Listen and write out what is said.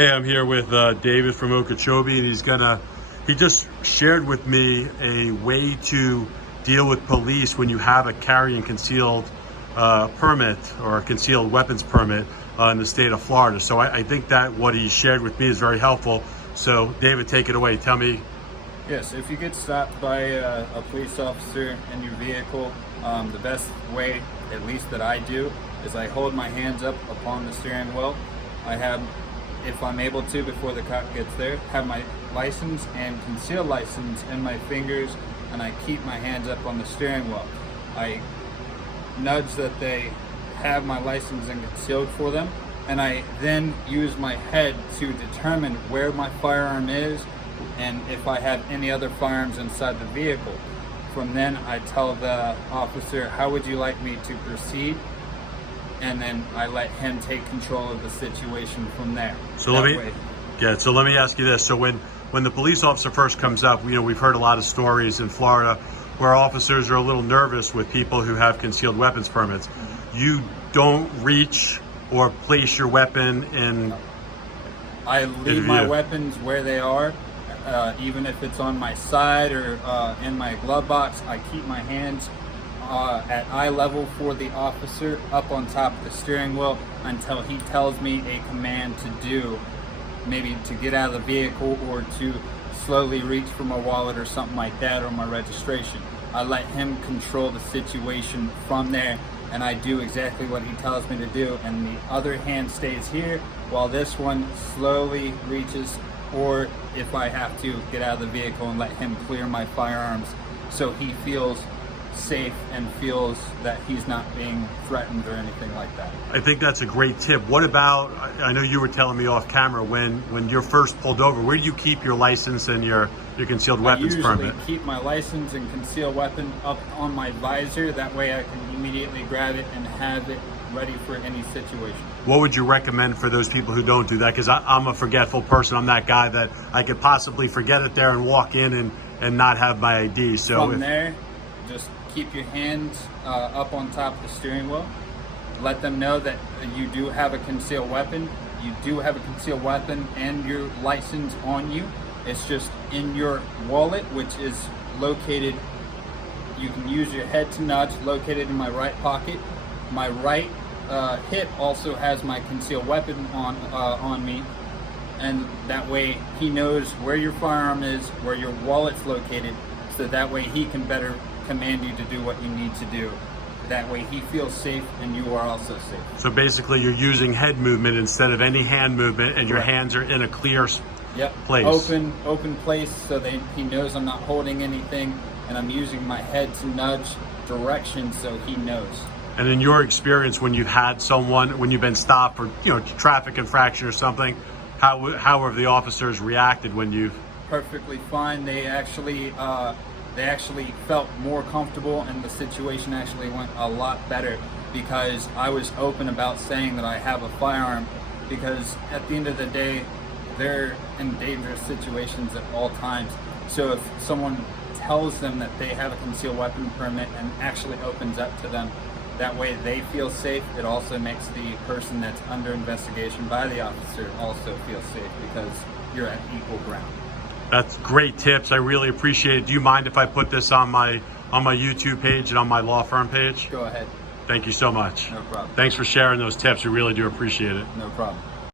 Hey, I'm here with David from Okeechobee, and he just shared with me a way to deal with police when you have a carry and concealed permit or a concealed weapons permit in the state of Florida. So I think that what he shared with me is very helpful. So David, take it away. Tell me. Yes, if you get stopped by a police officer in your vehicle, the best way, at least that I do, is I hold my hands up upon the steering wheel. I have, if I'm able to, before the cop gets there, have my license and concealed license in my fingers, and I keep my hands up on the steering wheel. I nudge that they have my license and concealed for them, and I then use my head to determine where my firearm is and if I have any other firearms inside the vehicle. From then I tell the officer, how would you like me to proceed? And then I let him take control of the situation from there. So let me ask you this. So when the police officer first comes up, we've heard a lot of stories in Florida where officers are a little nervous with people who have concealed weapons permits. You don't reach or place your weapon in. I leave my weapons where they are, even if it's on my side or in my glove box. I keep my hands at eye level for the officer, up on top of the steering wheel, until he tells me a command to do, maybe to get out of the vehicle or to slowly reach for my wallet or something like that, or my registration. I let him control the situation from there, and I do exactly what he tells me to do, and the other hand stays here while this one slowly reaches, or if I have to, get out of the vehicle and let him clear my firearms so he feels safe and feels that he's not being threatened or anything like that. I think that's a great tip. What about, I know you were telling me off camera, when you're first pulled over, where do you keep your license and your concealed weapons permit? I usually keep my license and concealed weapon up on my visor. That way I can immediately grab it and have it ready for any situation. What would you recommend for those people who don't do that? Because I'm a forgetful person. I'm that guy that I could possibly forget it there and walk in and not have my ID. So from there, just keep your hands up on top of the steering wheel. Let them know that you do have a concealed weapon. You do have a concealed weapon and your license on you. It's just in your wallet, which is located, you can use your head to nudge, located in my right pocket. My right hip also has my concealed weapon on me, and that way he knows where your firearm is, where your wallet's located, so that way he can better command you to do what you need to do. That way he feels safe and you are also safe. So basically you're using head movement instead of any hand movement, and your hands are in a clear place. Open place, so that he knows I'm not holding anything, and I'm using my head to nudge direction so he knows. And in your experience, when you've had someone, when you've been stopped for traffic infraction or something, how have the officers reacted when you've? Perfectly fine. They actually felt more comfortable, and the situation actually went a lot better because I was open about saying that I have a firearm, because at the end of the day, they're in dangerous situations at all times. So if someone tells them that they have a concealed weapon permit and actually opens up to them, that way they feel safe. It also makes the person that's under investigation by the officer also feel safe, because you're at equal ground. That's great tips. I really appreciate it. Do you mind if I put this on my YouTube page and on my law firm page? Go ahead. Thank you so much. No problem. Thanks for sharing those tips. We really do appreciate it. No problem.